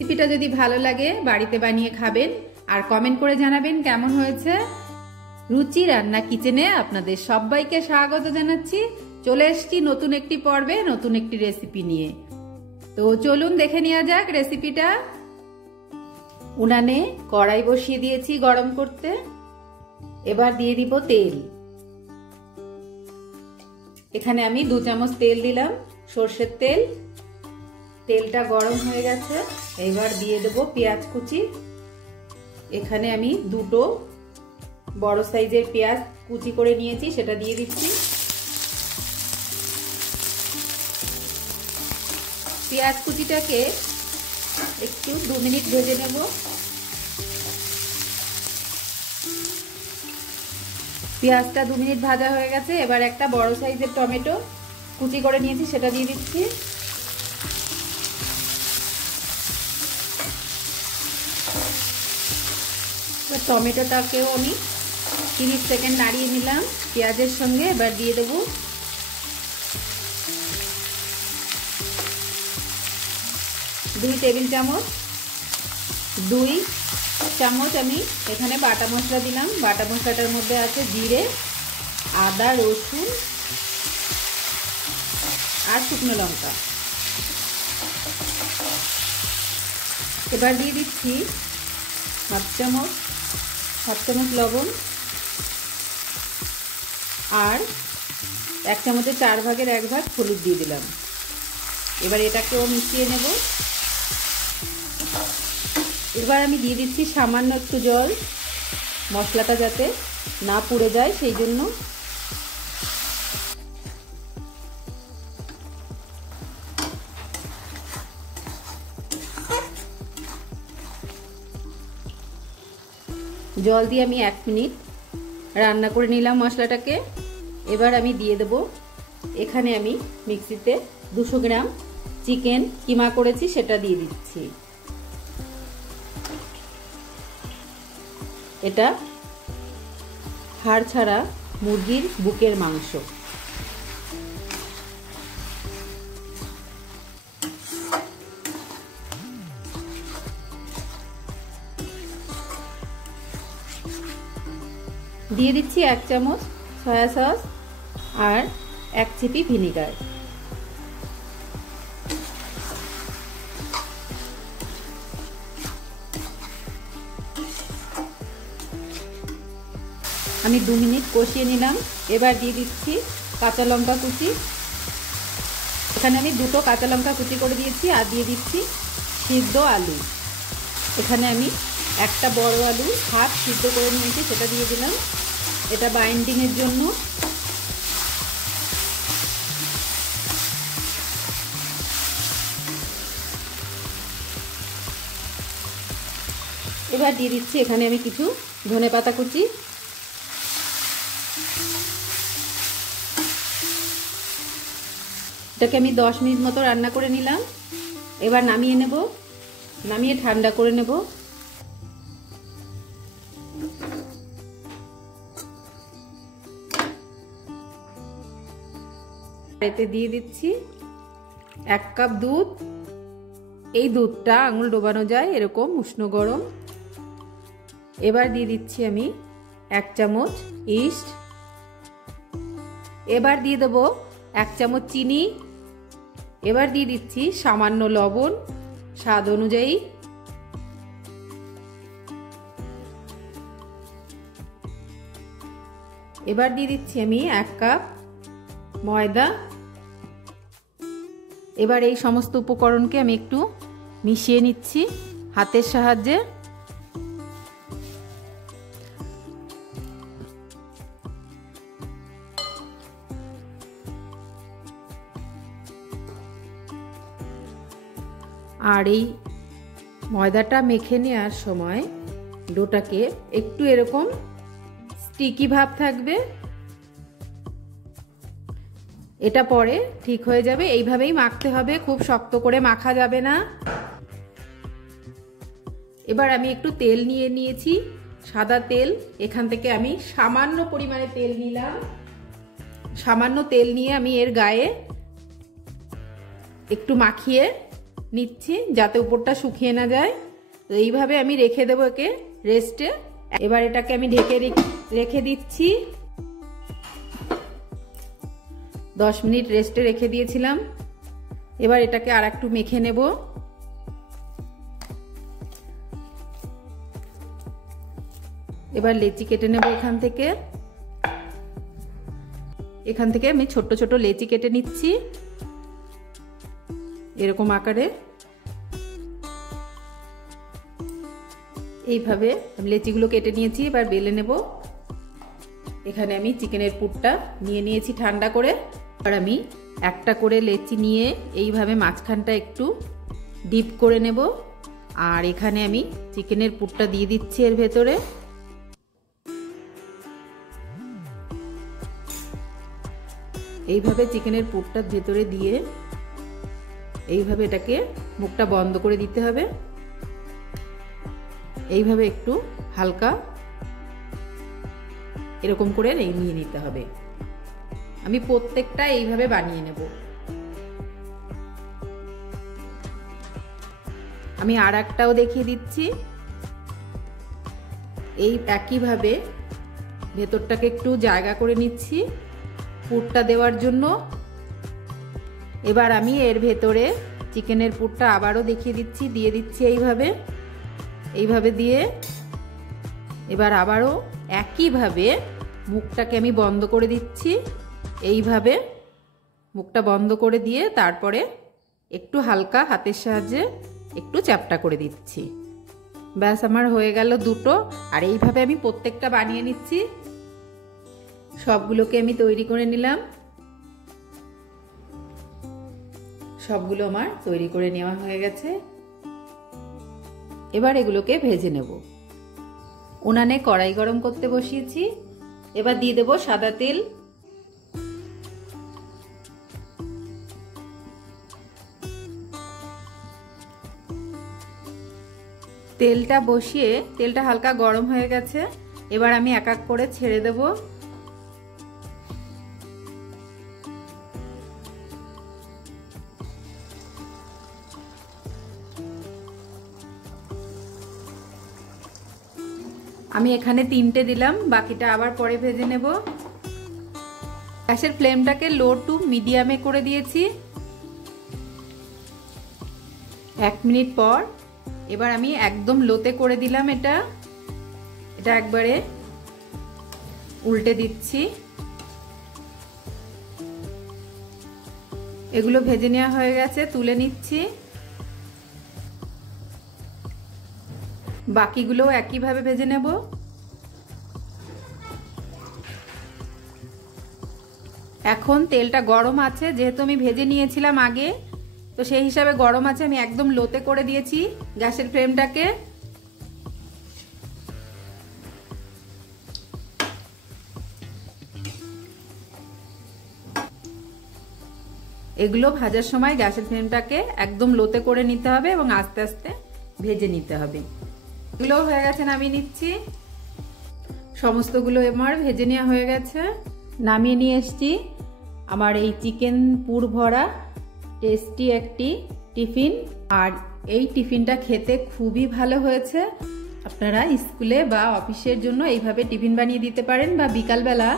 রেসিপিটা যদি ভালো লাগে বাড়িতে বানিয়ে খাবেন আর কমেন্ট করে জানাবেন কেমন হয়েছে। রুচি রান্না কিচেনে আপনাদের সবাইকে স্বাগত জানাচ্ছি। চলে এসেছি নতুন একটি পর্বে নতুন একটি রেসিপি নিয়ে। তো চলুন দেখে নেওয়া যাক রেসিপিটা। উনানে কড়াই বসিয়ে দিয়েছি গরম করতে। এবার দিয়ে দিব তেল। এখানে আমি 2 চামচ তেল দিলাম, সরষের তেল। তেলটা গরম হয়ে গেছে, এবার দিয়ে দেব পেঁয়াজ কুচি। এখানে আমি 2টো বড় সাইজের পেঁয়াজ কুচি করে নিয়েছি, সেটা দিয়ে দিচ্ছি। পেঁয়াজ কুচিটাকে একটু 2 মিনিট ভেজে নেব। পেঁয়াজটা 2 মিনিট ভাজা হয়ে গেছে। এবার একটা বড় সাইজের টমেটো কুচি করে নিয়েছি, সেটা দিয়ে দিচ্ছি। টমেটোটাকেও আমি 30 সেকেন্ড নাড়িয়ে নিলাম পেঁয়াজের সঙ্গে। এবার দিয়ে দেব 2 টেবিল চামচ, 2 চামচ আমি এখানে বাটা মশলা দিলাম। বাটা মশলাটার মধ্যে আছে জিরে, আদা, রসুন আর শুকনো লঙ্কা। এবার দিয়ে দিচ্ছি হাফ চামচ লবণ আর 1 চামচের 4 ভাগের 1 ভাগ হলুদ দিয়ে দিলাম। এবার এটাকেও মিশিয়ে নেব। এবার আমি দিয়ে দিচ্ছি সামান্য একটু জল, মশলাটা যাতে না পুড়ে যায় সেই জন্য। জল দিয়ে আমি 1 মিনিট রান্না করে নিলাম মশলাটাকে। এবার আমি দিয়ে দেব, এখানে আমি মিক্সিতে 200 গ্রাম চিকেন কিমা করেছি, সেটা দিয়ে দিচ্ছি। এটা হাড় ছাড়া মুরগির বুকের মাংস। দিয়ে দিচ্ছি 1 চামচ সয়া সস আর 1 চিপি ভিনিগার। আমি 2 মিনিট কষিয়ে নিলাম। এবার দিয়ে দিচ্ছি কাঁচা লঙ্কা কুচি। এখানে আমি 2টো কাঁচা লঙ্কা কুচি করে দিয়েছি আর দিয়ে দিচ্ছি সিদ্ধ আলু। এখানে আমি একটা বড় আলু হাফ সিদ্ধ করে নিয়েছি, সেটা দিয়ে দিলাম। এটা বাইন্ডিং এর জন্য। এবার দিয়ে দিচ্ছি এখানে আমি কিছু ধনেপাতা কুচি। এটাকে আমি 10 মিনিট মতো রান্না করে নিলাম। এবার নামিয়ে নেব, নামিয়ে ঠান্ডা করে নেব। এতে দিয়ে দিচ্ছি 1 কাপ দুধ। এই দুধটা আঙুল ডোবানো যায় এরকম উষ্ণ গরম। এবার দিয়ে দিচ্ছি আমি 1 চামচ ইস্ট। এবার দিয়ে দেব 1 চামচ চিনি। এবার দিয়ে দিচ্ছি সামান্য লবণ স্বাদ অনুযায়ী। এবার দিয়ে দিচ্ছি আমি 1 কাপ ময়দা। এবার এই সমস্ত উপকরণকে আমি একটু মিশিয়ে নিচ্ছি হাতের সাহায্যে। আর এই ময়দাটা মেখে নেওয়ার সময় ডোটাকে একটু এরকম স্টিকি ভাব থাকবে, এটা পরে ঠিক হয়ে যাবে। এইভাবেই মাখতে হবে, খুব শক্ত করে মাখা যাবে না। এবার আমি একটু তেল নিয়ে নিয়েছি, সাদা তেল। এখান থেকে আমি সামান্য পরিমাণে তেল নিলাম। সামান্য তেল নিয়ে আমি এর গায়ে একটু মাখিয়ে নিচ্ছি যাতে উপরটা শুকিয়ে না যায়। তো এইভাবে আমি রেখে দেবো একে রেস্টে। এবার এটাকে আমি ঢেকে রেখে দিচ্ছি। 10 মিনিট রেস্টে রেখে দিয়েছিলাম। এবার এটাকে আর একটু মেখে নেব। এবার লেচি কেটে নেব এখান থেকে আমি ছোট ছোট লেচি কেটে নিচ্ছি এরকম আকারে। এইভাবে আমি লেচিগুলো কেটে নিয়েছি। এবার বেলে নেব। এখানে আমি চিকেনের পুরটা নিয়ে নিয়েছি ঠান্ডা করে। আর আমি একটা করে লেচি নিয়ে এইভাবে মাঝখানটা একটু ডিপ করে নেব। আর এখানে আমি চিকেনের পুরটা দিয়ে দিচ্ছি এর ভেতরে। এইভাবে চিকেনের পুরটার ভেতরে দিয়ে এইভাবে এটাকে মুখটা বন্ধ করে দিতে হবে। এইভাবে একটু হালকা এরকম করে নিয়ে নিতে হবে। আমি প্রত্যেকটা এইভাবে বানিয়ে নেব। আমি আর একটাও দেখিয়ে দিচ্ছি। এই একইভাবে ভেতরটাকে একটু জায়গা করে নিচ্ছি পুরটা দেওয়ার জন্য। এবার আমি এর ভেতরে চিকেনের পুরটা আবারও দেখিয়ে দিচ্ছি, দিয়ে দিচ্ছি এইভাবে দিয়ে। এবার আবারও একইভাবে মুখটাকে আমি বন্ধ করে দিচ্ছি। এইভাবে মুখটা বন্ধ করে দিয়ে তারপরে একটু হালকা হাতের সাহায্যে একটু চ্যাপটা করে দিচ্ছি। ব্যাস আমার হয়ে গেল দুটো। আর এইভাবে আমি প্রত্যেকটা বানিয়ে নিচ্ছি। সবগুলোকে আমি তৈরি করে নিলাম। সবগুলো আমার তৈরি করে নেওয়া হয়ে গেছে। এবার এগুলোকে ভেজে নেব। উনানে কড়াই গরম করতে বসিয়েছি। এবার দিয়ে দেব সাদা তেল। তেলটা বসিয়ে তেলটা হালকা গরম হয়ে গেছে। এবার আমি এক এক করে ছেড়ে দেব। আমি এখানে 3টে দিলাম, বাকিটা আবার পরে ভেজে নেব। গ্যাসের ফ্লেমটাকে লো টু মিডিয়ামে করে দিয়েছি। 1 মিনিট পর এবার আমি একদম লোতে করে দিলাম। এটা একবারে উল্টে দিচ্ছি। এগুলো ভেজে নেওয়া হয়ে গেছে, তুলে নিচ্ছি। বাকিগুলো একইভাবে ভেজে নেব। এখন তেলটা গরম আছে, যেহেতু আমি ভেজে নিয়েছিলাম আগে, তো সেই হিসাবে গরম আছে। আমি একদম লোতে করে দিয়েছি গ্যাসের ফ্লেমটাকে। এগুলো ভাজার সময় গ্যাসের ফ্লেমটাকে একদম লোতে করে নিতে হবে এবং আস্তে আস্তে ভেজে নিতে হবে। এগুলো হয়ে গেছে, নামিয়ে নিচ্ছি। সমস্তগুলো আমার ভেজে নেওয়া হয়ে গেছে, নামিয়ে নিয়ে এসছি। আমার এই চিকেন পুর ভরা টেস্টি একটি টিফিন। আর এই টিফিনটা খেতে খুবই ভালো হয়েছে। আপনারা স্কুলে বা অফিসের জন্য এইভাবে টিফিন বানিয়ে দিতে পারেন, বা বিকালবেলা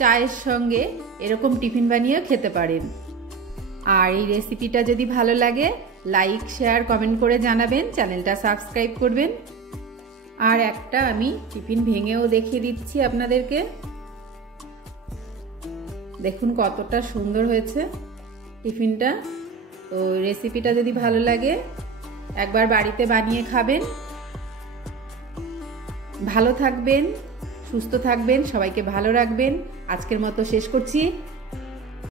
চায়ের সঙ্গে এরকম টিফিন বানিয়ে খেতে পারেন। আর এই রেসিপিটা যদি ভালো লাগে লাইক, শেয়ার, কমেন্ট করে জানাবেন। চ্যানেলটা সাবস্ক্রাইব করবেন। আর একটা আমি টিফিন ভেঙেও দেখিয়ে দিচ্ছি আপনাদেরকে। দেখুন কতটা সুন্দর হয়েছে টিফিনটা। তো রেসিপিটা যদি ভালো লাগে একবার বাড়িতে বানিয়ে খাবেন। ভালো থাকবেন, সুস্থ থাকবেন, সবাইকে ভালো রাখবেন। আজকের মতো শেষ করছি।